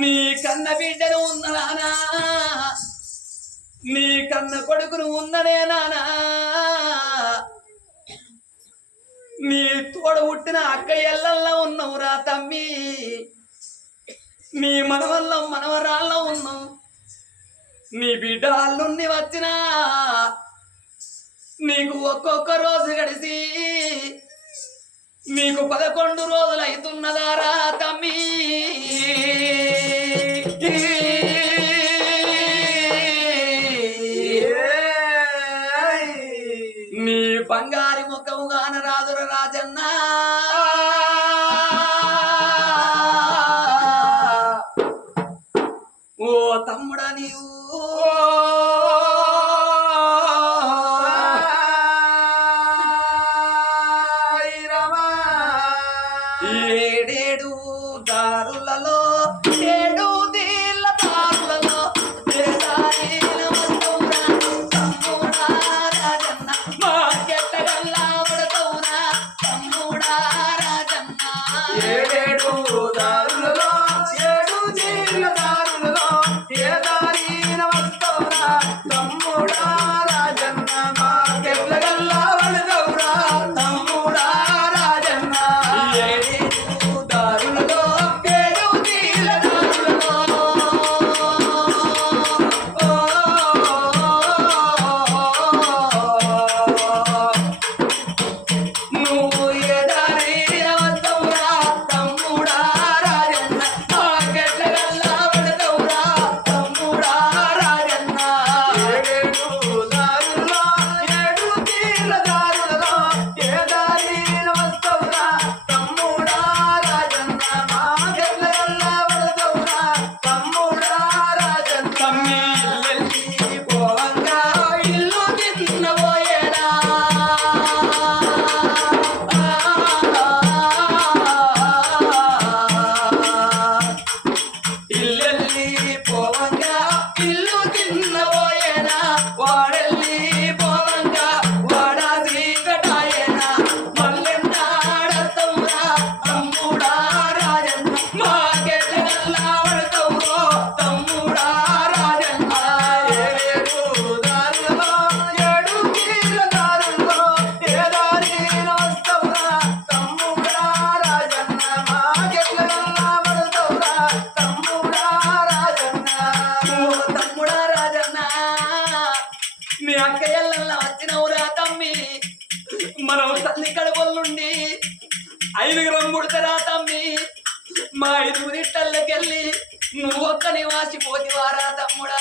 నీ కన్న బిడ్డను ఉన్నదానా నీ కన్న కొడుకును ఉన్ననే నానా నీ తోడ పుట్టిన అక్క ఎల్లల్లో ఉన్నవురా తమ్మి నీ మనవల్ల మనవరాల్లో ఉన్నావు నీ బిడ్డ అల్లుణ్ణి వచ్చినా నీకు ఒక్కొక్క రోజు గడిసి నీకు 11 రోజులు అవుతున్నదారా తమ్మి నీ బంగారి ముఖము గానరాదుర రాజన్న ఓ తమ్ముడా నీవు ఏడేడు దారులలో ఏడు దీళ్ళ దారులలో తమ్ముడా రాజన్న మాకెట్టగల్లా పడతవునా తమ్ముడా రాజన్న ఏడేడు దారులలో ఏడు దీళ్ళ దారులలో ఏ దారిన వస్తవురా తమ్ముడా రాజన్న మాకెట్టగల్లా పడతవురా తమ్ముడా రాజన్న మీ అక్క ఎల్లల్లా వచ్చినవురా తమ్మి మనం తల్లి కడుపుల నుండి 5 పుడతారా తమ్మి మా 5 ఇట్టల్లోకెళ్ళి నువ్వు ఒక్కని వాసిపోతివారా తమ్ముడా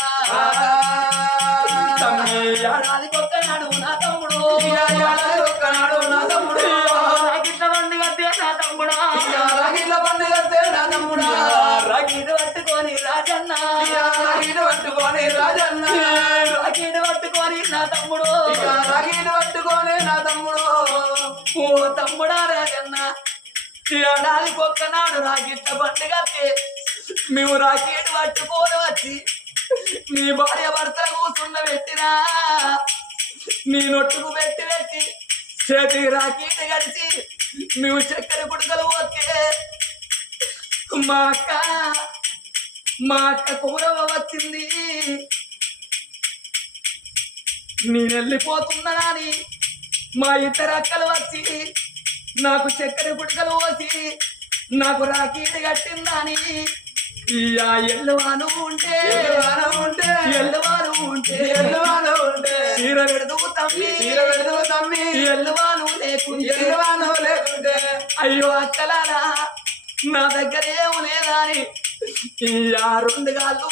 తమ్మి ఏడాదికొక్కనాడు నా తమ్ముడు ఒక్కనాడు నా తమ్ముడు రాగిట్ల పండుగ నా తమ్ముడా రాగిట్ల పండుగ నా తమ్ముడా రాగిడు పట్టుకొని రాజన్న రాగిడు పట్టుకొని రాజన్న రాగిడు పట్టుకొని నా తమ్ముడు రాగిడు పట్టుకొని నా తమ్ముడు ఓ తమ్ముడా రాజన్న ఏడాదికొక్కనాడు రాగిట్ల పండుగ మేము రాకీడు పట్టుకొని వచ్చి నీ భార్య భర్తలు కూర్చున్న పెట్టినా నీ నొట్టుకు పెట్టి పెట్టి చేతి రాకీడు గడిచి మేము చక్కెర కుడుకలు ఓకే మా అక్క కూరవ వచ్చింది నేను వెళ్ళిపోతున్నానని మా 2 అక్కలు వచ్చి నాకు చక్కెర కుడుకలు పోసి నాకు రాకీడు కట్టిందని ఎల్లువాను ఉంటే చీర పెడదు తమ్మి ఎల్లువాను లేకుంటే అయ్యో అక్కలారా నా దగ్గర ఏమో లేదని 2 గాళ్ళు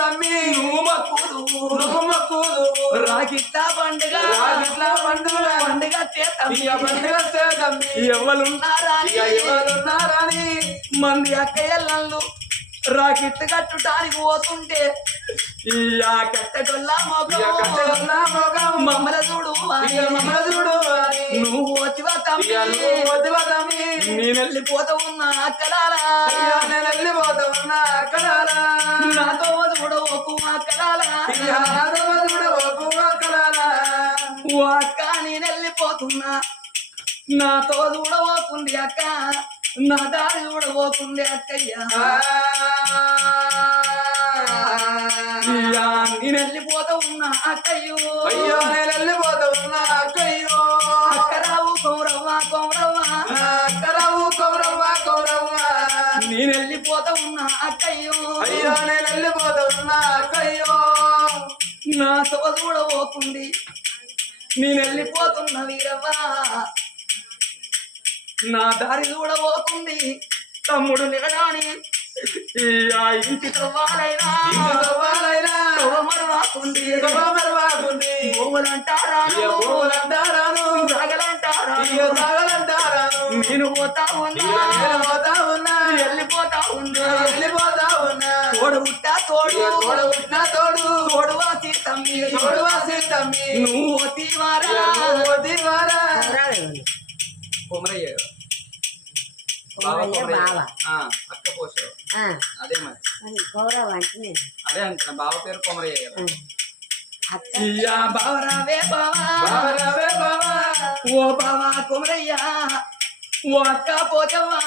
తమ్మి నువ్వు మక్కుదు రాగిట్ల పండుగ ఎవరున్నారని మంది అక్క ఎల్లళ్ళు రాకెట్టు కట్టుటానికి పోతుంటే కట్టగొల్లా మమ్మల చూడు నువ్వు వచ్చివా తమ్మి నేను వెళ్ళిపోతా ఉన్నా అక్కలారా నాతో చూడవకు అక్కలారా ఓ అక్క నేను వెళ్ళిపోతున్నా నాతో చూడవకుంది అక్క నా దారి కూడా పోకుండే అక్కయ్యా నేను వెళ్ళిపోతా ఉన్నా అక్కయ్యో అయ్యో నేను వెళ్ళిపోతా ఉన్నా అక్కయ్యో అక్కరావు కౌరవ్వ కౌరవ్వ అక్కరావు కౌరవ్వ కౌరవ్వ నేను వెళ్ళిపోతా ఉన్నా అక్కయ్యో అయ్యో నేను వెళ్ళిపోతా ఉన్నా అక్కయ్యో నా సభ కూడా పోకుంది నేను వెళ్ళిపోతున్నా వీరవ్వ నా దారి కూడా పోతుంది తమ్ముడు నిలడాని ఆ ఇంటి తవ్వాలైనా మరవాకుంది నేను పోతా ఉన్నా వెళ్ళిపోతా ఉన్నా తోడు పుట్టా తోడు వాసి తమ్మి నువ్వు తీవారా కొమరయ్య అక్క పోసావు అదే మరి గౌరవ అంటే అదే అంటున్నా బావ పేరు కొమరయ్య అత్త బావరావే బావా ఓ బావా కొమరయ్య ఓ అక్క పోతవ్వా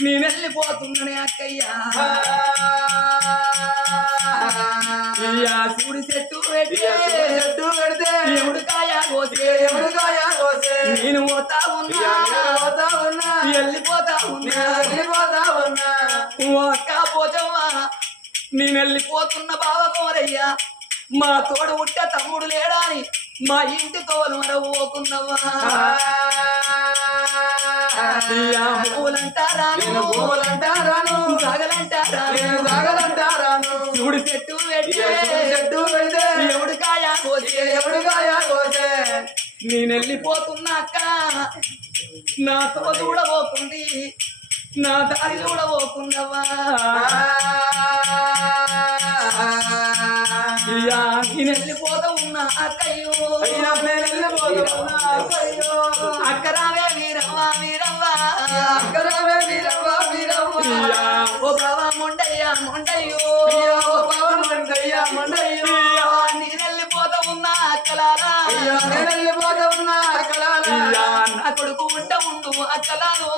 నేను వెళ్ళిపోతున్నానే అక్కయ్యా సూడి చెట్టు పెడితే ఎముడుకాయ కోసే నేను పోతా ఉన్నా వెళ్ళిపోతా ఉన్నా ఓ అక్క పోతవ్వా నేను వెళ్ళిపోతున్న బావ కోరయ్యా మా తోడు ఉట్ట తమ్ముడు లేడా అని మా ఇంటి తోలు మరవోకున్నవా పూలంటారాను సాగలంటారాను చూడు చెట్టు పెడితే ఎవడికాయ కోసే నేను వెళ్ళిపోతున్నా అక్క నా తోడు కూడా పోతుంది నా దారి కూడా పోకున్నవా నేను వెళ్ళిపోతా ఉన్నా అక్కయ్యో అక్కరావే వీరవ్వ ఓ బావా మొండయ్యో నేను వెళ్ళిపోతా ఉన్నా అక్కలారా నా కొడుకు ఉండు అక్కలారు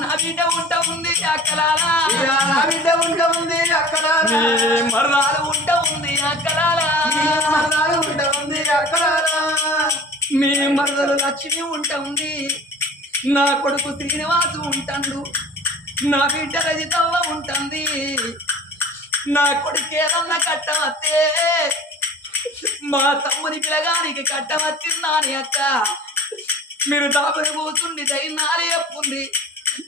నా బిడ్డ ఉంది అక్కలారా మరణాలు ఉంది అక్కలారా మీ మరదలు లక్ష్మి ఉంటుంది నా కొడుకు శ్రీనివాసు ఉంటాడు నా బిడ్డ రజితవ్వ ఉంటుంది నా కొడుకు ఏదన్నా కట్టవస్తే మా తమ్ముని పిల్లగానికి కట్టవచ్చిందాని అక్క మీరు దాపరి కూర్చుండి దైనాలి చెప్పుంది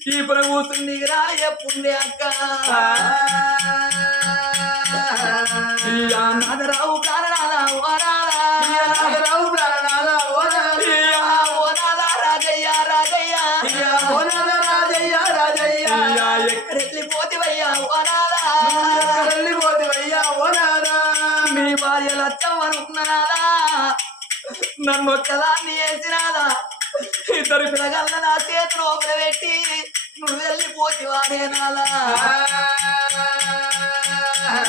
ఈ పని కూర్చుండి రాలి చెప్పుంది అక్క నాదరావు ప్రాణనాదా ఎక్కడెళ్ళిపోతివయ్యా మీ భార్య లచ్చమ్మనుకున్నాదా నన్ను ఒక్కదాన్ని వేసినాదా ఇద్దరు పిల్లగల్ల నా చేతి లోపల పెట్టి నువ్వు వెళ్ళిపోతివాడేనాదా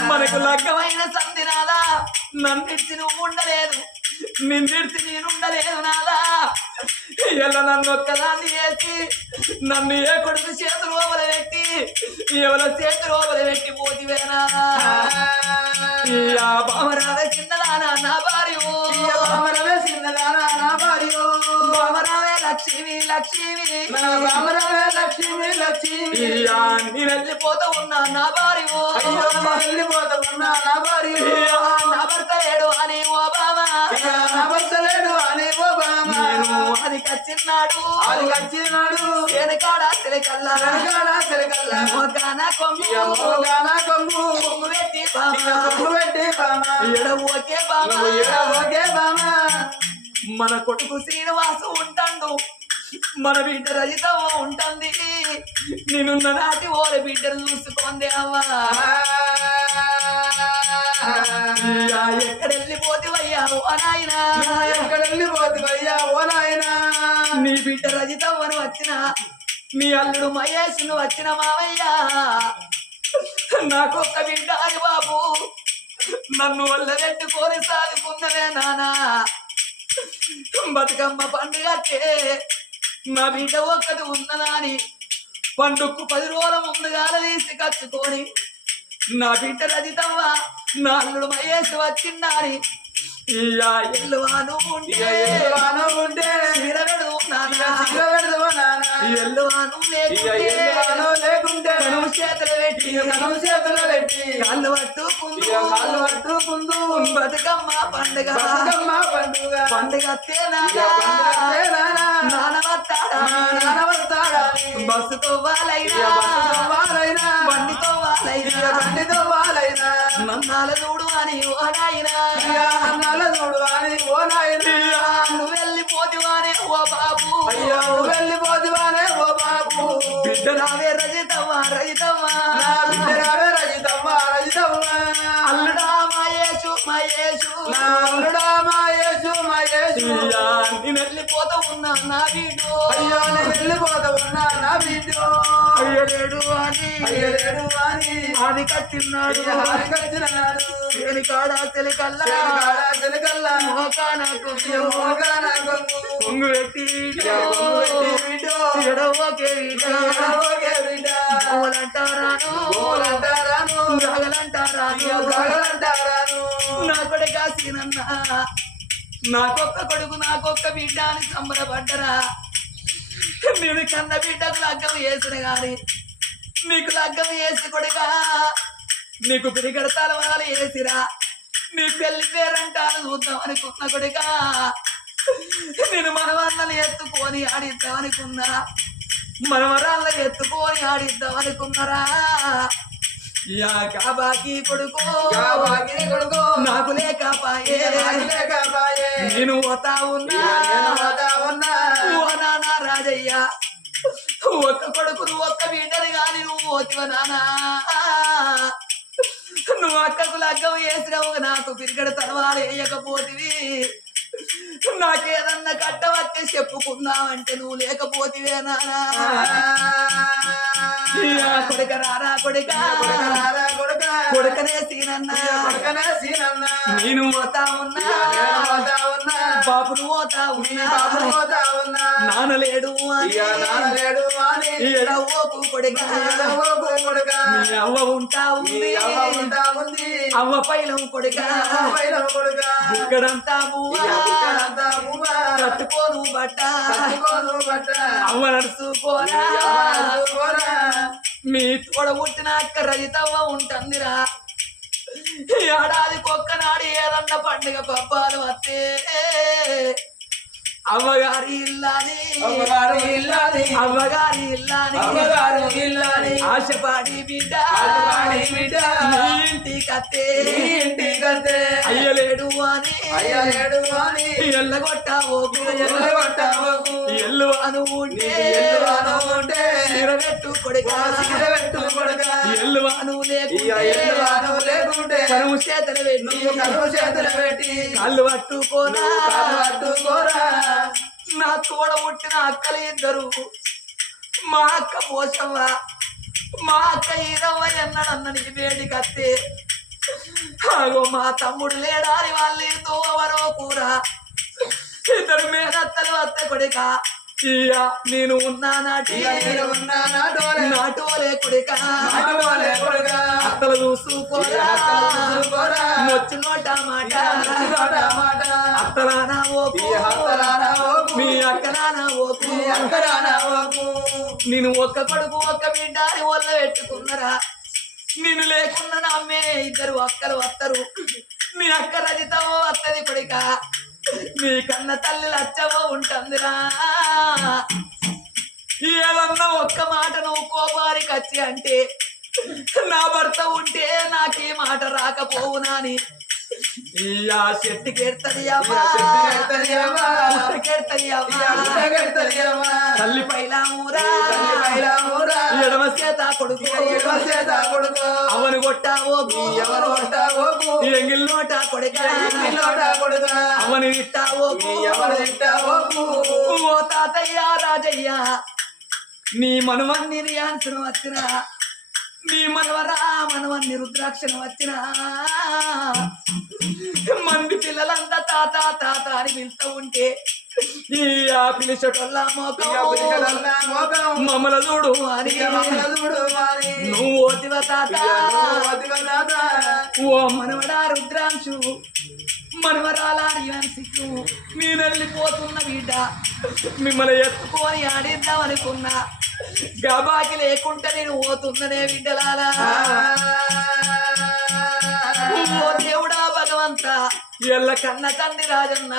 మనకు లగ్గమైన సంధినాదా నన్నిడిచి నువ్వు ఉండలేదు నిన్నిడిచి నేనుండలేదు నాదా ఇలా నన్ను ఒక్కదాన్ని వేసి నన్ను ఏ కొడుకు చేతి లోపల పెట్టి ఎవరి చేతి లోపల పెట్టి పోతివేనాదా బామరావే చిన్నదానా నా భార్య బామరావే లక్ష్మి నేను వెళ్ళిపోతా ఉన్నా నా భార్య నా భర్త లేడు అని ఓ బామా అది కచ్చిన్నాడు వెనకాడ సిలకల్లా కొమ్ము పెట్టి ఎడవోకే బామా మన కొడుకు శ్రీనివాసు ఉంటాడు మన బిడ్డ రజితవ్వ ఉంటుంది నేనున్న నాటి ఓల బిడ్డను చూసుకోండి అవ్వా ఎక్కడెళ్ళిపోతివయ్యా ఓ నాయనా నీ బిడ్డ రజితవ్వను వచ్చిన మీ అల్లుడు మహేష్ను వచ్చిన మావయ్య నాకొక్క బిడ్డ అని బాబు నన్ను వల్ల పెట్టుకొని సాదుకున్నవే నానా బతుకమ్మ పండుగ నా బిడ్డ ఒక్కటి ఉన్నదాని పండుక్కు 10 రోజుల ముందుగా తీసి కచ్చుకొని నా బిడ్డ రజితవ్వ నా అల్లుడు మహేష్ వచ్చిండాని ఇయ్యా ఎల్లువాను ఉంటే చీరగడు నానా ఎల్లువాను లేకుంటే కనుమ చేతులు పెట్టి కాళ్ళు పట్టుకుందు బతుకమ్మ పండుగ పండుగ నానవత్తాడా బస్సుతో వాళ్ళైనా బండితో వాళ్ళైనా నన్నాల చూడు అని ఓ నాయనా నువ్వు వెళ్ళిపోతువానే ఓ బాబు బిడ్డ రావే రజితవ్వ అల్లుడా మహేషు నేను వెళ్ళిపోతా ఉన్నా నా వీడు అయ్యలేడు అని అది కట్టినాడు దేని కాడా తెలకల్లా మోకానకు పొంగు పెట్టి ఎడవోకే అంటారాను నా కొడుకు కాసినన్నా నాకొక్క కొడుకు నాకొక్క బిడ్డ అని సంబరపడ్డరా నేను కన్న బిడ్డకు లగ్గం వేసిన గాని నీకు లగ్గం వేసి కొడుకా నీకు పిరిగడతాల వాళ్ళు వేసిరా నీ పెళ్లి పేరంటాను చూద్దాం అనుకున్న కొడుకా నేను మనవన్నలు ఎత్తుకొని ఆడిద్దాం అనుకున్నా మనవరాళ్ళ ఎత్తుకొని ఆడిద్దాం అనుకున్నారా యా బాకీ కొడుకు నాకు లేకపాయే నేను పోతా ఉన్నా ఓ నానా రాజయ్య ఒక్క కొడుకు నువ్వు ఒక్క బిడ్డని కానీ నువ్వు పోతివ నానా నువ్వు అక్కకు లగ్గం వేసినావు నాకు పిరిగడ తలవాలు వేయకపోతివి నాకేదన్నా కట్టవచ్చే చెప్పుకుందామంటే నువ్వు లేకపోతివే నానా కొడుక రారా కొడుకనే సీనన్నా నేను పోతా ఉన్నా బాబును పోతా ఉన్నా నానలేడు అని ఎడవోకు కొడుక నీ అవ్వ ఉంటా ఉంది అవ్వ పైలం కొడుక ఇక్కడంతా కట్టుకోను బట్ట అవ్వ నడుచుకోరా మీ తోడ పుట్టిన అక్క రజితవ్వ ఉంటుందిరా ఏడాదికి ఒక్కనాడు ఏదన్న పండుగ పబ్బాలు వస్తే అవ్వగారి ఇల్లాని ఆశపాడి బిడ్డ ఇంటికత్తే అయ్యలేడు అని ఎల్లగొట్టావోకు ఎల్లు అను ఉంటే సిరవెట్టు కొడుక ఎల్లు అను లేకుంటే కనుము చేతులు పెట్టి కళ్ళు పట్టుకోరా నా తోడ పుట్టిన అక్కలు ఇద్దరు మా అక్క పోషవ్వ మా అక్క ఈరవ్వ ఎన్నడన్న నీ వేడి కత్తే ఆగో మా తమ్ముడు లేడాని వాళ్ళు తోవరో కూర ఇద్దరు మేనత్తలు వత్త కొడుక ఇయ్యా నేను ఉన్నా నాటోలే కొడుక అత్తలు చూసుకోరా నొచ్చు నోట మాట అత్తలానా ఓపు మీ అక్కలానా ఓపు నేను ఒక్క కొడుకు ఒక్క బిడ్డ అని ఒళ్ళ పెట్టుకున్నరా నేను లేకున్నా నా అమ్మే ఇద్దరు అక్కలు వస్తారు మీ అక్క రజితవో వత్తది కొడుక నీ కన్న తల్లి లచ్చవో ఉంటుందిరా ఏదన్నా ఒక్క మాట నువ్వు కోపానికి వచ్చి అంటే నా భర్త ఉంటే నాకే మాట రాకపోవునా అని చెట్టుకెడతది తల్లి పైలామూరా ఎడమ చేత కొడుకు అవను కొట్టావో ఎంగిల్ నోట కొడుక అవని ఇట్టావో ఓ తాతయ్య రాజయ్య నీ మనవన్ని రియాన్సను వచ్చిన నీ మనవరా మనవన్ని రుద్రాక్షను వచ్చిన మంది పిల్లలంతా తాత తాత అని పిలుస్తూ ఉంటే ఈ పిలిచటల్ల ఇక పిలికలల్లా మోకం మమ్మల చూడు అని ఇక మమ్మల చూడు మరి నువ్వు ఓతివ తాత ఓతివ తాత ఓ మనవడా రుద్రాంశు మనవరాల సిక్కు నేను వెళ్ళిపోతున్న బిడ్డ మిమ్మల్ని ఎత్తుకొని ఆడిద్దాం అనుకున్నా గబాకి లేకుండా నేను పోతున్ననే బిడ్డలాలా ఓ దేవుడా భగవంత ఎల్ల కన్న తండ్రి రాజన్న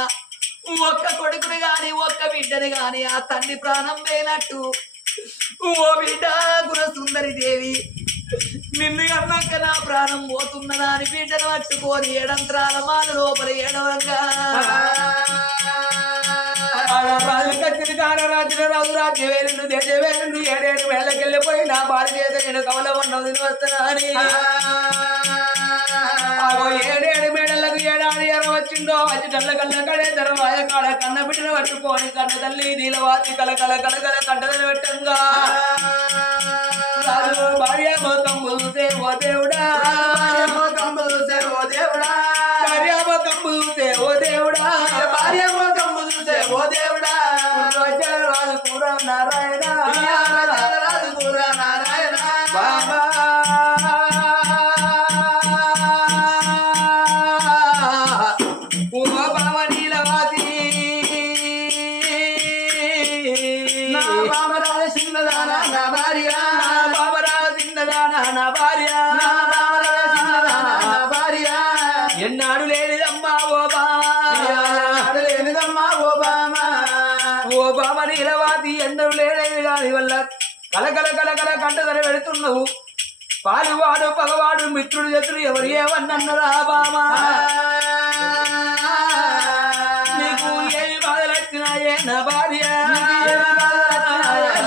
ఒక్క కొడుకుని గాని ఒక్క బిడ్డని గాని ఆ తండ్రి ప్రాణం పోయినట్టు ఓ బిడ్డ గుణసుందరి దేవి నిన్ను అన్నాక నా ప్రాణం పోతున్నదా అని బిడ్డను పట్టుకొని ఏడంత్రాల మాల లోపల ఏడవంగా రాజు కత్తిరి కాడ రాజుల రాజు రాజ్య వేలుండు దేశ వేలుండు 7 వేళ్ళకెళ్ళిపోయి నా భార్య చేత నేను కవల ఉన్నది వస్తున్నా అని 7 మేడలకు 7 ఎర వచ్చిందో వచ్చి కళ్ళ కడే ధరవాయ కాడ కన్న బిడ్డను పట్టుకొని కన్న తల్లి నీలవాతి కలకల కలకల కంటలు పెట్టంగా రాజు భార్య మొత్తం చూసే ఓ దేవుడా భార్య మొత్తం చూసే ఓ దేవుడా భార్య మొత్తం చూసే ఓ దేవుడా భార్య మొత్తం చూసే ఓ దేవుడా రాజు కూర నారాయణ రాజు కూర నారాయణ బాబా ఓ బావ నీలవాతి నా బామరాజ చిన్నదానా నా భార్య నా భార్య నా భార్య ఎన్నాడు లేనిదమ్మా ఓ బామ నీలవాది ఎన్నడు లేనేది దాని వల్ల కలకల కలకల కంటదర పెడుతున్నావు పాలువాడు పగవాడు మిత్రుడు శత్రుడు ఎవరు ఏమన్నరా బామా నీకు ఏమి బాధలు వచ్చినాయే నా భార్య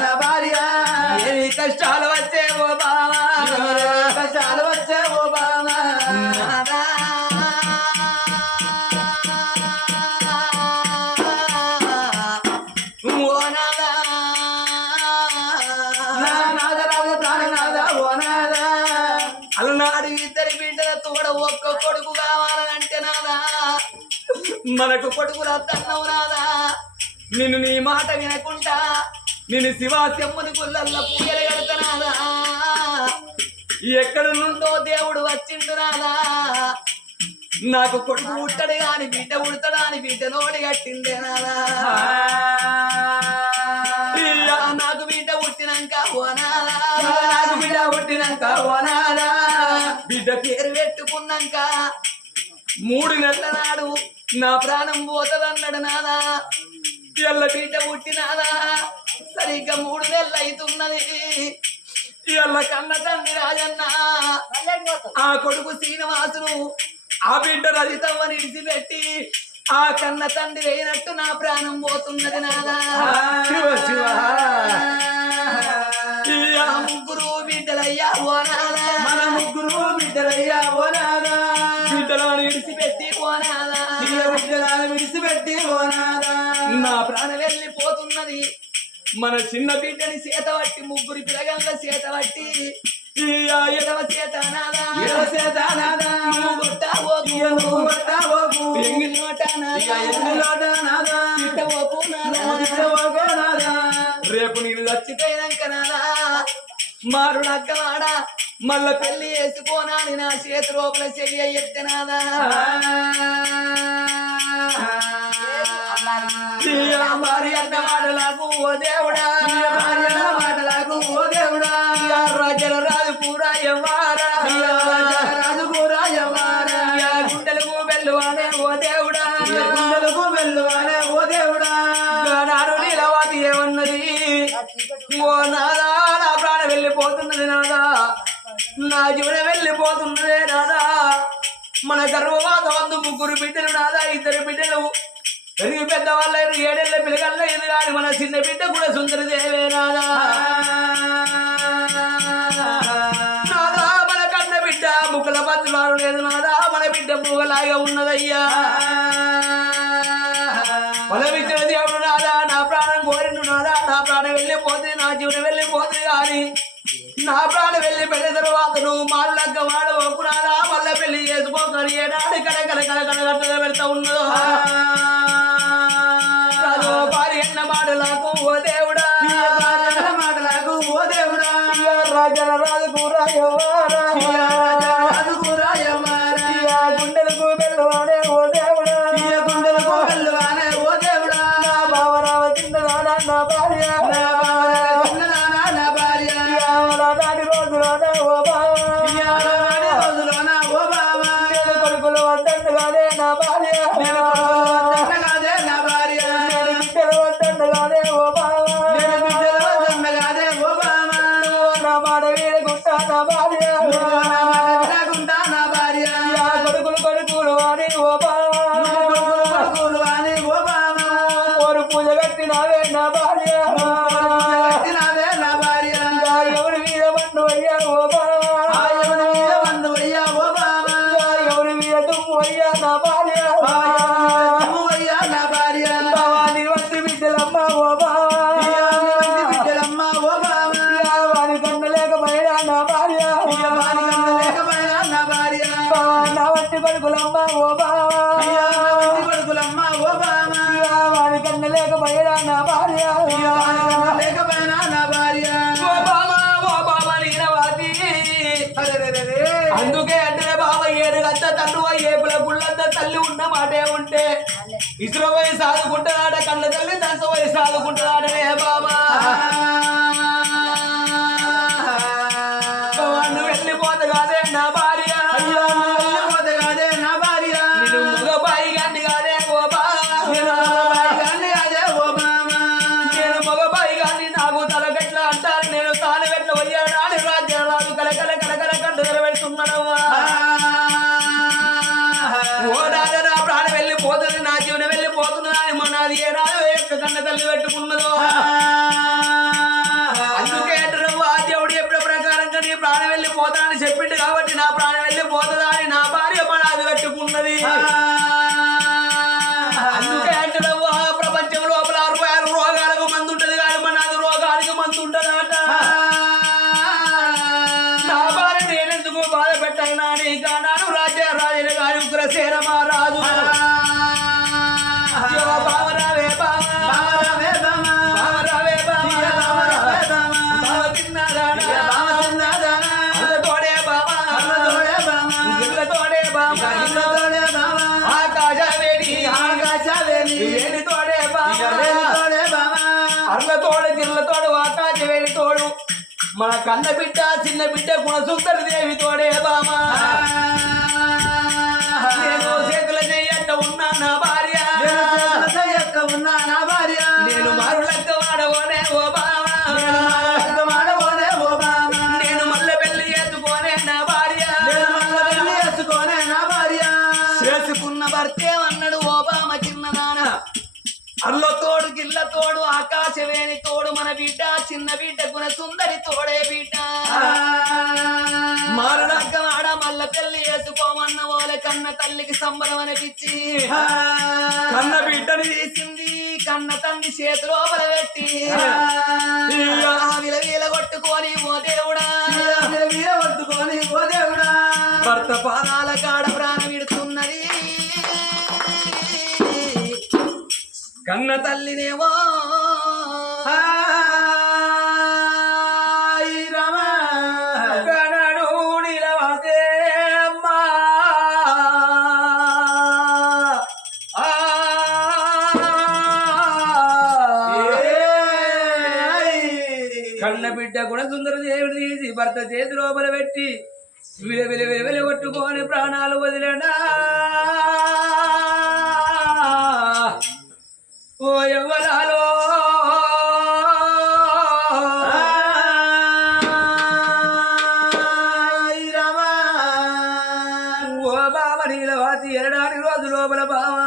నా భార్య ఏమి కష్టాలు వచ్చే ఓ బామా కష్టాలు వచ్చే ఓ బామా అలనాడు ఇద్దరి బిడ్డల తోడ ఒక్క కొడుకు కావాలనంటే నాదా మనకు కొడుకుల తన్నవు నాదా నిన్ను నీ మాట వినకుండా నేను శివాశమ్మని గుళ్ళల్లో పూజలు కడతనాదా ఎక్కడి నుండో దేవుడు వచ్చిండు నాదా నాకు కొడుకు ఉట్టడు గాని బిడ్డ ఉడతాడా అని బిడ్డ నోడి కట్టిందే నాదా నాకు బిడ్డ పుట్టినాక ఓనాదా నాకు బిడ్డ పుట్టినాక ఓనాదా బిడ్డ పేరు పెట్టుకున్నాక 3 నెలల నాడు నా ప్రాణం పోతదన్నాడు నాదా ఎల్ల బిడ్డ పుట్టినాదా సరిగ్గా 3 నెలలు అవుతున్నది ఎల్ల కన్న తండ్రి రాజన్న ఆ కొడుకు శ్రీనివాసును ఆ బిడ్డ రజితవ్వని విడిచిపెట్టి ఆ కన్న తండ్రి వేయినట్టు నా ప్రాణం పోతున్నది నాదా ఆ ముగ్గురు బిడ్డలయ్యా ఓనాదా మన ముగ్గురు బిడ్డలయ్యా ఓనాదా బిడ్డలను విడిచిపెట్టి ఓనాదా బిడ్డలను విడిచిపెట్టి ఓనాదా నా ప్రాణం వెళ్ళిపోతున్నది మన చిన్న బిడ్డని చేత పట్టి ముగ్గురి పిలగంగా చేత పట్టి ఎడవ చేత నాదా రేపు నేను చచ్చిపోయినాక నాదా మారుడక్కవాడా మళ్ళా పెళ్లి వేసుకోనాని నా చేతి లోపల చెయ్యి ఎత్తనాదా మాటలకు ఓ దేవుడా మాటలకు ఓ దేవుడా రాజల రాజు కూడా ఎవ్వారా రాజు కూడా ఎవ్వారా గుండెలకు వెల్లువానే ఓ దేవుడా గుండెలకు వెల్లువానే ఓ దేవుడా నాడు నీలవాతి ఏమన్నది ఓ నాదా నా ప్రాణం వెళ్ళిపోతున్నది నాదా నా జీవనం వెళ్ళిపోతున్నదే నాదా మన గర్వవాద వద్దు 3 బిడ్డలు నాదా 2 బిడ్డలు పెరిగి పెద్దవాళ్ళ 7 ఏళ్ల పిల్లగల్ల ఇది కానీ మన చిన్న బిడ్డ కూడా సుందరదేవే నాదా నాదా మన కన్న బిడ్డ ముక్కల పత్రులు లేదు నాదా మన బిడ్డ మూగలాగా ఉన్నదయ్యా పొలమిచ్చిన దేవుడు నాదా నా ప్రాణం కోరిండు నాదా నా ప్రాణం వెళ్ళిపోతుంది నా జీవనం వెళ్ళిపోతుంది కానీ నా ప్రాణం వెళ్ళి పెళ్లి తర్వాత నువ్వు మారులగ్గ వాడవకు నాదా మళ్ళీ పెళ్లి చేసుకోకని ఏడాది కల కల కల కల కట్టగా పెడతా ఉన్నదో జనరాజు కూరాయవారా గుండెలకు వెళ్ళవాడే ఓ దేవుడా గుండెలకు వెళ్ళవాడే ఓ దేవుడా నా బావరావ చిన్నదానా నా భార్య నా భార్య నాటి రోజులోనే ఓ బావా కొడుకులు వద్దండగానే నా భార్య నా భార్య బిడ్డలు వద్దండగానే ఓ బావా నా మాట వీడకుంటా నా భార్య నా భార్య కొడుకులు అని ఓ బావా ఓరు పూజ కట్టినావే నా భార్య ఎవరి మీద మండు అయ్యా ఓ బావా ఎవరి మీద తుమ్ము అయ్యా నా భార్య బావాని వంటి బిడ్డలమ్మ ఓ బావా వారి కన్నలేకపోయినా నా భార్య నా వంటి కొడుకులమ్మ ఓ బావా వారి కన్నలేకపోయినా నా భార్య అందుకే అంటే బాబా 7 గంట తల్లు ఏపుల గుళ్ళంత తల్లి ఉన్న మాటే ఉంటే ఇసులో పోయి సాదుకుంటున్నాడ కళ్ళ తల్లి దంచ పోయి సాదుకుంటున్నాడనే బాబా నువ్వు వెళ్ళిపోతే కాదే నా భార్య నేను మగబాయి గాండి కాదే ఓ నేను మగబాయి గాండి నాకు తలగట్ల అంటారు నేను తాను వెట్ల పోయాడు అని రాజ్యాలు కలకల కలకల కంట పెడుతున్నాడమ్మా ఓ రాజా నా ప్రాణం వెళ్ళిపోతుంది నా జీవనం వెళ్ళిపోతున్నా అని మనది ఏ రాజు యొక్క కన్న తల్లి పెట్టుకున్నదో అందుకే ఆ దేవుడు ఎప్పుడు ప్రకారంగా నీ ప్రాణం వెళ్ళిపోతానని చెప్పిండు కాబట్టి నా ప్రాణం వెళ్ళిపోతుందా అని నా భార్య మనది పెట్టుకున్నది అందుకే అంటున్నావు ప్రపంచం లోపల 66 రోగాలకు మందు ఉంటది కానీ మనది రోగానికి మందు ఉంటదట నా భార్య నేనెందుకు బాధ పెట్టాను నీకా నాను రాజ్య రాజులు గారి ఉగ్రసేన మహారాజు బావరావే బావరావే బావరావే బావ తిన్నారా తోడే బావా తోడే బావా ఆకాశవేణి వేణి తోడే బావా అర్ల తోడు గిర్ల తోడు ఆకాశవేణి తోడు మన కన్న బిడ్డ చిన్న బిడ్డ గుణసుందరి దేవి తోడే బామా నేను చేతుల చెయ్యట్ట ఉన్నా నా భార్య నేను మరులక్క వాడవోనే ఓ బావా నేను మల్ల పెళ్లి ఎత్తుకోనే నా భార్య చేసుకున్న భర్తేమన్నాడు ఓ బామ చిన్నదాన అల్ల తోడు గిల్ల తోడు ఆకాశవేణి తోడు మన బిడ్డ చిన్న బిడ్డ గుణ సుందరి తోడే బిడ్డ మారుడక్క వాడ మల్ల పెళ్లి చేసుకోమన్న వాళ్ళ కన్న తల్లికి సంబరం అనిపించి కన్న బిడ్డని తీసింది కన్న తండ్రి చేతిలోపల పెట్టి విలవీల కొట్టుకొని ఓ దేవుడా భర్త పాదాల కాడ ప్రాణం విడుతున్నది కన్న తల్లినేమో కనడు నిలవదే అమ్మా కన్న బిడ్డ గుణ సుందర దేవుడు తీసి భర్త చేతి లోపల పెట్టి విల కొట్టుకొని ప్రాణాలు వదిలేడా ఓ ఎవరాలో ఓ బావ నీలవాతి 7 రోజు లోపల బావా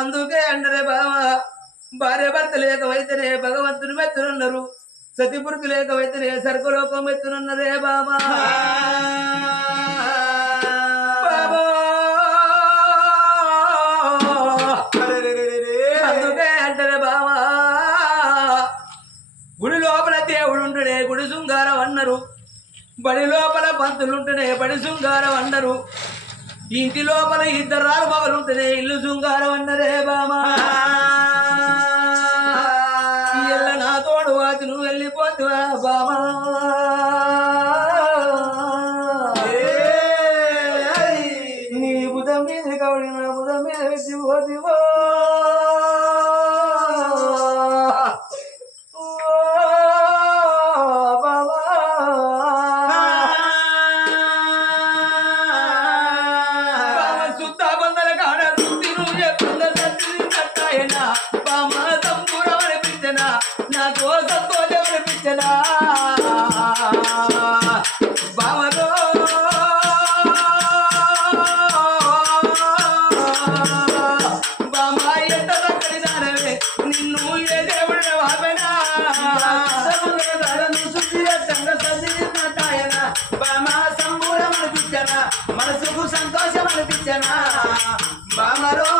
అందుకే అండరే బావా భార్య భర్త లేకవైతేనే భగవంతుని మెచ్చునున్నారు సతిపురుకు లేకవైతేనే సర్గలోకం మెచ్చునున్నరే బావా అందుకే అంటారే బావా గుడి లోపల దేవుడు ఉంటేనే గుడి శృంగారం అన్నారు బడి లోపల పంతులుంటేనే బడి శృంగారం అన్నారు ఇంటి లోపల 2 రాలుమగలు ఉంటేనే ఇల్లు శృంగారం అన్నరే బామా నా తోడు ఆ కాచి నువ్వు వెళ్ళిపోతువా బామా నీ బుధం మీద కవడి నా బుధం మీద వెచ్చి పోతివో నాకు సంతోషం అనిపించనా బామరో బామ ఎంత దక్కడి దానవే నిన్ను ఏ దేవుడు వాపనా బామ సంబూరం అనిపించనా మనసుకు సంతోషం అనిపించనా బామరో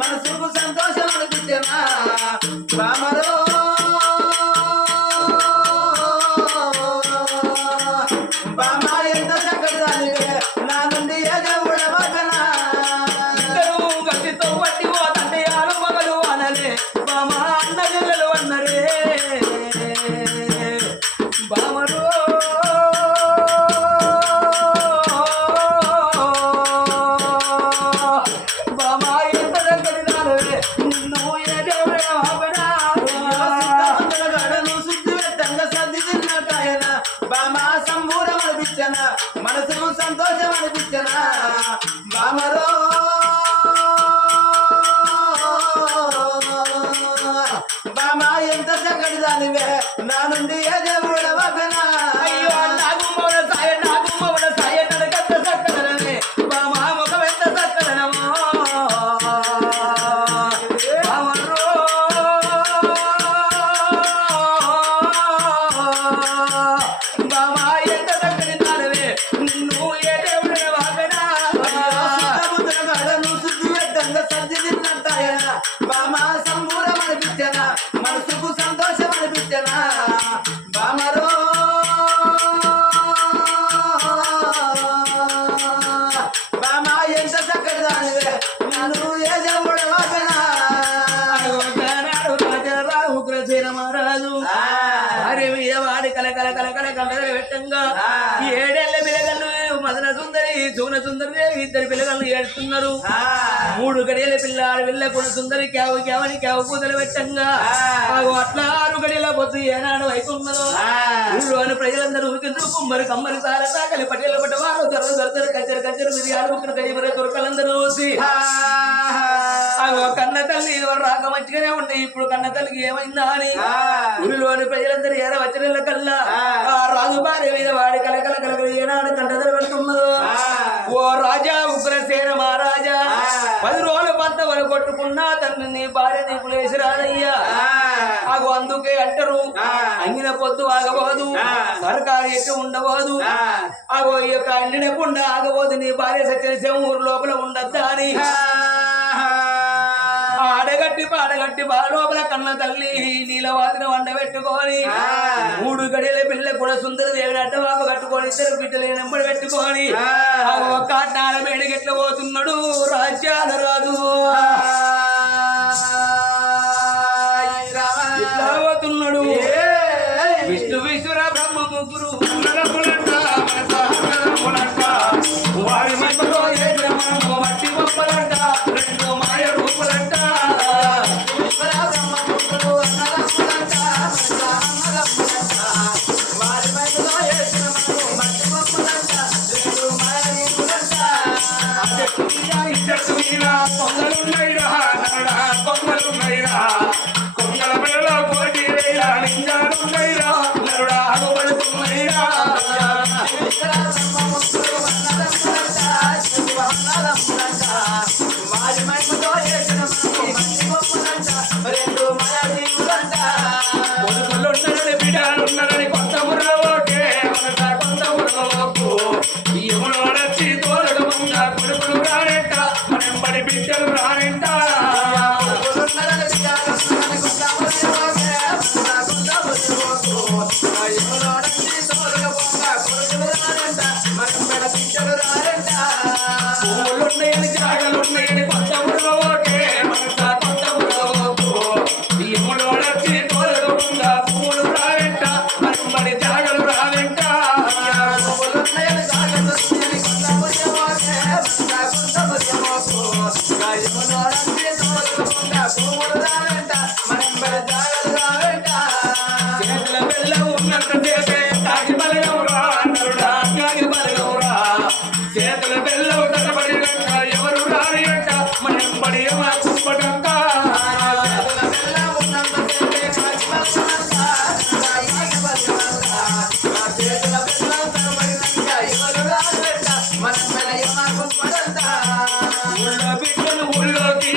మనసుకు సంతోషం అనిపించనా బామరో బామ ఎంత చక్కటి దానివే నా నుండి ఏ దేవుడ మగనా ఇద్దరు గట్టితో పట్టి పోతంటే ఆలు మగలు అనలే బామ అన్న జిల్లలు అన్నరే బామరో మనసుకు సంతోషం అనిపించనా బామరో బామ ఎంత చక్కటి దానివే నా నుండి ఏ దేవుడ వగనా అయ్యో నాకు మౌన సాయ నడకంత చక్కదనమే బామ ముఖం ఎంత చక్కదనమో బామరో బామ ఎంత చక్కటి దానివే నిన్ను ఏ దేవుడే వాగనా నువ్వు శుద్ధి వ్యక్తంగా సర్ది తిన్నట్టాయనా బామ సంబూరం అనిపించనా మనసుకు సంతోషం అనిపించనా బామరో బామ ఎంత చక్కటి దానివే నన్ను ఏ దేవుడే వాగనా రాజరావు ఉగ్రసేన మహారాజు అరే మీద వాడి కలకల కలకల కలర పెట్టంగా ఏడేళ్ల పిల్లగళ్ళు మదన సుందరి సూన సుందరి ఇద్దరు పిల్లగళ్ళు ఏడుస్తున్నారు 3 గడియల పిల్లాడు వెళ్ళకున్న సుందరి కేవ కేవని కేవ పూతలు పెట్టంగా అట్లా 6 గడియల పొద్దు ఏనాడు అయిపోన్నదో ఊళ్ళోని ప్రజలందరూ ఊకిండ్రు కుమ్మరి కమ్మరి సార సాకలి పట్టేల పట్ట వారు దొర దొర కచ్చరు కచ్చరు మిరియాలు ఉక్కిన కయ్యమరే దొరకలందరూ చూసి కన్న తల్లి ఎవరు రాక మంచిగానే ఉండే ఇప్పుడు కన్న తల్లికి ఏమైందా అని ఊరిలోని ప్రజలందరూ ఏర వచ్చిన కల్లా ఆ రాజు భార్య మీద వాడి కలకల కలకల ఏనాడు కంటదలు పెడుతున్నదో ఓ రాజా ఉగ్రసేన మహారాజా 10 రోజులు పంత వరకు కొట్టుకున్నా తల్లి నీ భార్య నీకు లేచి రాదయ్యా అందుకే అంటారు అంగిన పొద్దు ఆగబోదు సర్కారు ఎట్టు ఉండబోదు ఈ యొక్క అండిన పుండ ఆగబోదు నీ భార్య సత్య ఊరు లోపల ఉండద్దా అని ఆడగట్టి పాడగట్టి లోపల కన్న తల్లి నీలవాదిన వండ పెట్టుకొని 3 గడియల పిల్ల కూడా సుందర దేవిని అడ్డవాప కట్టుకొని 2 బిడ్డలు నెంబడి పెట్టుకొని కాటాల మేడిగెట్ల పోతున్నాడు రాజ్యాల రాజు పోతున్నాడు విష్ణు విశ్వర బ్రహ్మ ముగ్గురు వారి మధ్యలో మట్టి గొప్పలంట 2 మాయ రూపులంట వారి మధ్యలో పొంగలున్నాయిరా పొంగలున్నాయిరా కొంగల పిల్ల పోటీ రైరా నింజాలున్నాయిరా నరుడా అగుపడుతున్నాయిరా ఎంబడి బిడ్డలు రానంట పూలున్నాయని జాగలున్నాయని కొత్త ఊళ్ళోకే మనసా కొత్త ఊళ్ళోకు ఎములోడొచ్చి తోలుగా పూలు రానంట ఎంబడి జాగలు రానంట చేతుల బెల్ల ఉన్నంత చేసే తాగి బలగవురా నరుడా తాగి బలగవురా చేతుల బెల్ల తటబడినంట ఎవరు రాని అంట మనంబడి మా కుంపటంట ఊళ్ళో బిడ్డలు ఊళ్ళోకి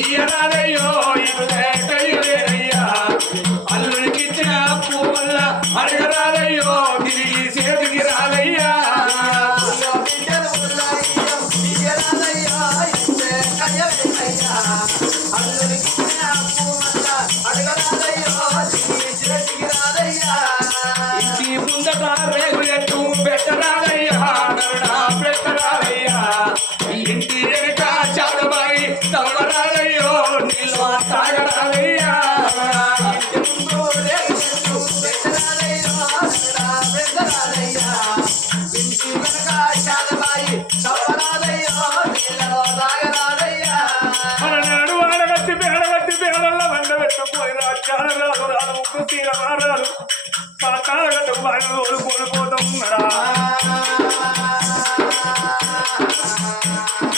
ఇయ్యరాలయ్యో ఇరులేకయ్యా అల్లుడికి ఇచ్చిన అప్పు వల్ల అడగరాలయ్యో తిరిగి చేతికి రాలయ్యా ఇంటి ముందట రేగులెట్టు పెట్టరాలయ్యా నరుడా పెట్టరాలయ్యా ఇంటి వెనుక చాడబాయి తవరాలయ్యో నీళ్ళు తాగరాలయ్యా మననాడు వాడగట్టి పేడల్లో వండ పెట్టపోయినా చాడరాలు రాదు ఉప్పు తీర మారాలు పాతాళగట్టు బాగా కోల్పోతాం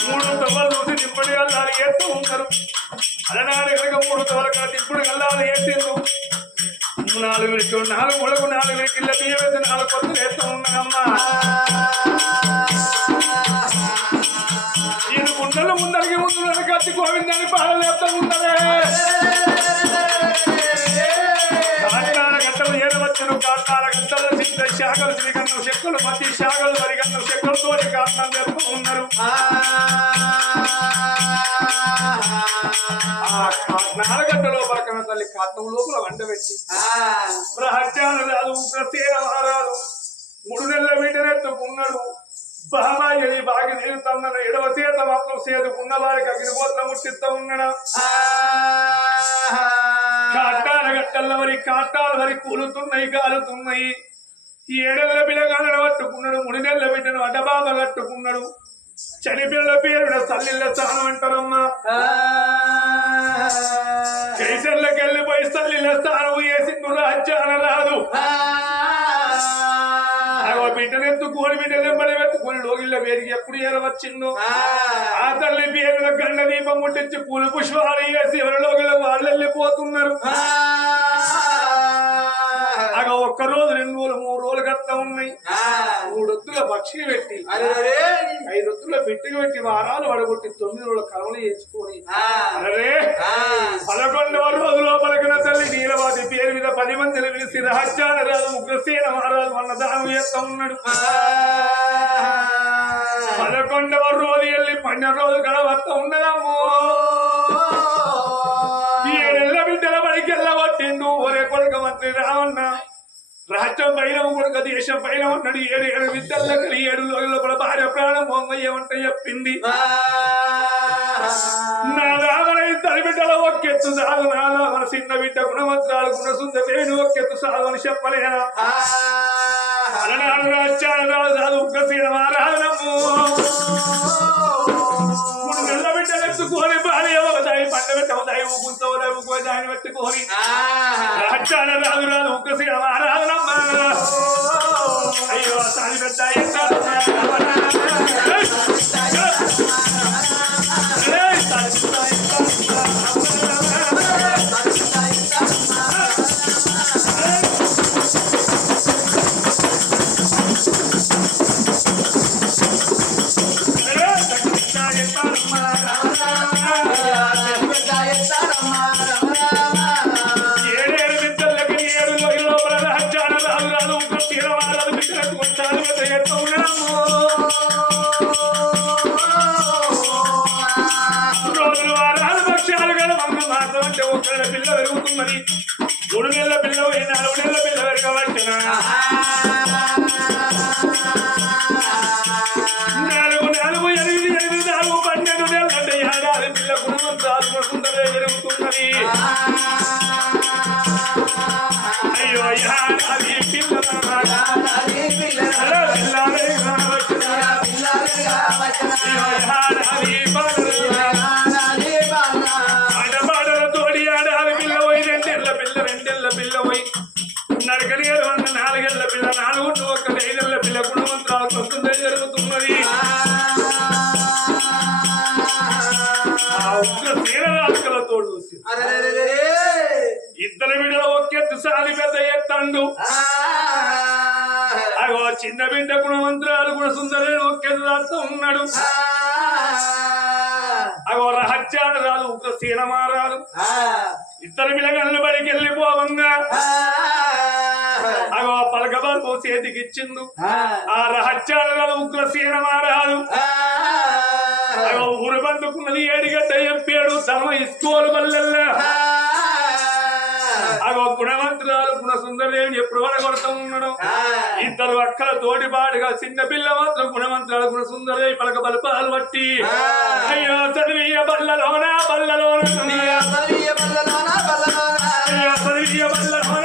మూడు తవ్వలు చూసి దింపుడు గల్లాలు వేస్తూ ఉంటారు అలనాడు కనుక మూడు తవ్వల దింపుడు గల్లాలు వేసిండు 4 విడికి 4 ముళ్ళకు 4 విడికిళ్ళ బియ్యం వేసి 4 కొత్తలు వేస్తూ ఉన్నానమ్మా నేను కుండలు ముందరికి ముందు కత్తి గోవిందని పాడలేస్తూ ఉన్నదే కాటాల గట్టలు ఏడవచ్చును కాటాల గట్టల సిద్ధ శాఖలు శ్రీగంధం చెక్కలు మధ్య శాఖలు వరిగంధం చెక్కలతో కాటం చేస్తూ ఉన్నారు నాలుగంటలో పక్కన తల్లి కాటం లోపల వండబెట్టి ప్రహత్యాలు రాదు ఉగ్రసేన మహారాజు 3 నెలల వీటనెత్తుకున్నాడు బామాయి బాగి తీరుతున్న ఎడవ చేత మాత్రం సేదుకున్న వారికి అగ్నిపోత్రం ముట్టిస్తూ ఉన్నాడు కాటాల గట్టల వరి కాటాల వరి కూలుతున్నాయి కాలుతున్నాయి 7 నెలల పిల్లగాలను పట్టుకున్నాడు 3 నెలల బిడ్డను అడ్డబాబ కట్టుకున్నాడు చనిపిల్ల పేరుడ తల్లిళ్ళ స్థానం అంటారమ్మా కైసర్లకి వెళ్ళిపోయి తల్లిళ్ళ స్థానం వేసిండు రాజ్యాన రాదు బిడ్డనెత్తు కోడి బిడ్డలు ఎంబడి పెట్టుకుని లోగిళ్ళ వేడికి ఎప్పుడు ఏరవచ్చిందో ఆ తల్లి పేరుల గండ దీపం ముట్టించి పూలు పుష్పాలు వేసి ఎవరి లోగిళ్ళ వాళ్ళు వెళ్ళిపోతున్నారు అగ 1 రోజు 2 రోజులు 3 రోజులు కడతా ఉన్నాయి 3 ఒత్తుల పక్షికి పెట్టి 5 ఒత్తుల బిట్టుకు పెట్టి వారాలు వడగొట్టి 9 రోజుల కలవలు చేర్చుకొని అరే 11వ రోజు లోపలికిన తల్లి నీలవాది పేరు మీద 10 మందిని పిలిచి రాజ్యాన రాజు ఉగ్రసేన మహారాజు అన్న దానం చేస్తా ఉన్నాడు 11వ రోజు వెళ్ళి 12 రోజు గడవస్తా ఉన్నదమ్మో 7 నెలల బిడ్డల బడికి వెళ్ళబట్టిండు ఒరే కొడుక మంత్రి రావన్న రాజ్యం పైన కొడుక దేశం పైన ఉన్నాడు 7 విద్యల్లో 7 రోజుల్లో కూడా భార్య ప్రాణం పొంగయ్యమంట చెప్పింది నా రావణ ఇద్దరి బిడ్డల ఒక్కెత్తు సాగు నాలా మన చిన్న బిడ్డ గుణవంతురాలు గుణసుందరేను ఒక్కెత్తు సాగు అని చెప్పలేనా అలనాడు రాజ్యాలు రాదు రాదు ఉగ్రసీన మహారాజనము 3 నెలల బిడ్డలు ఎత్తుకొని భార్య ఒకదాయి పండ పెట్టవుతాయి ఊకుంటవుతాయి ఊకోదాయిని పెట్టుకొని రాజ్యాలు రాదు రాదు ఉగ్రసీన మహారాజనమ్మ అయ్యో సాని పెద్ద Oh సంవత్సరాలు గల వంద మాసం అంటే ఒక్క పిల్ల పెరుగుతున్నది 3 నెలల పిల్ల 4 నెలల పిల్ల పెరగవచ్చున 4 8 12 నెలలు అంటే ఏడాది పిల్ల గుణవంతురాలు గుణసుందరే పెరుగుతున్నది అయ్యో ఏడాది ఆటపాటలతోటి ఆడాలి పిల్ల పోయి 2 పిల్ల పోయి నడకలేరు అన్న 4 ఏళ్ల పిల్ల 4 1 5 ఏళ్ల పిల్ల గుణవంతురాలకు వస్తుందే జరుగుతున్నది తీరరాజులతో చూసి ఇద్దరు బిడ్డలు ఒకెత్తు సాలి పెద్ద ఎత్తండు అగో చిన్న బిడ్డ గుణవంతురాలు గుణ సుందరి ఒకెత్తు ఉన్నాడు అగో రహస్యాలు ఒక సీనమారాలు ఇద్దరు పిల్లగాళ్ళు బడికి వెళ్ళిపోవంగా అగో పలకబల్పు చేతికి ఇచ్చిండు ఆ రహస్యాలు ఉగ్ర సీనమారాలు అగో ఊరు బందుకున్నది 7 గంట చెప్పాడు ధర్మ ఇస్కోలు బల్లెల్లా అగో గుణవంతురాలు గుణ సుందరదేవిని ఎప్పుడు వడగొడతా ఉన్నాడు ఇద్దరు అక్కల తోటిపాటుగా చిన్న పిల్ల మాత్రం గుణవంతురాలు గుణ సుందరదేవి పలక బలపాలు బట్టి అయ్యో చదివియ బల్లలోన అయ్యో చదివియ బల్లలోన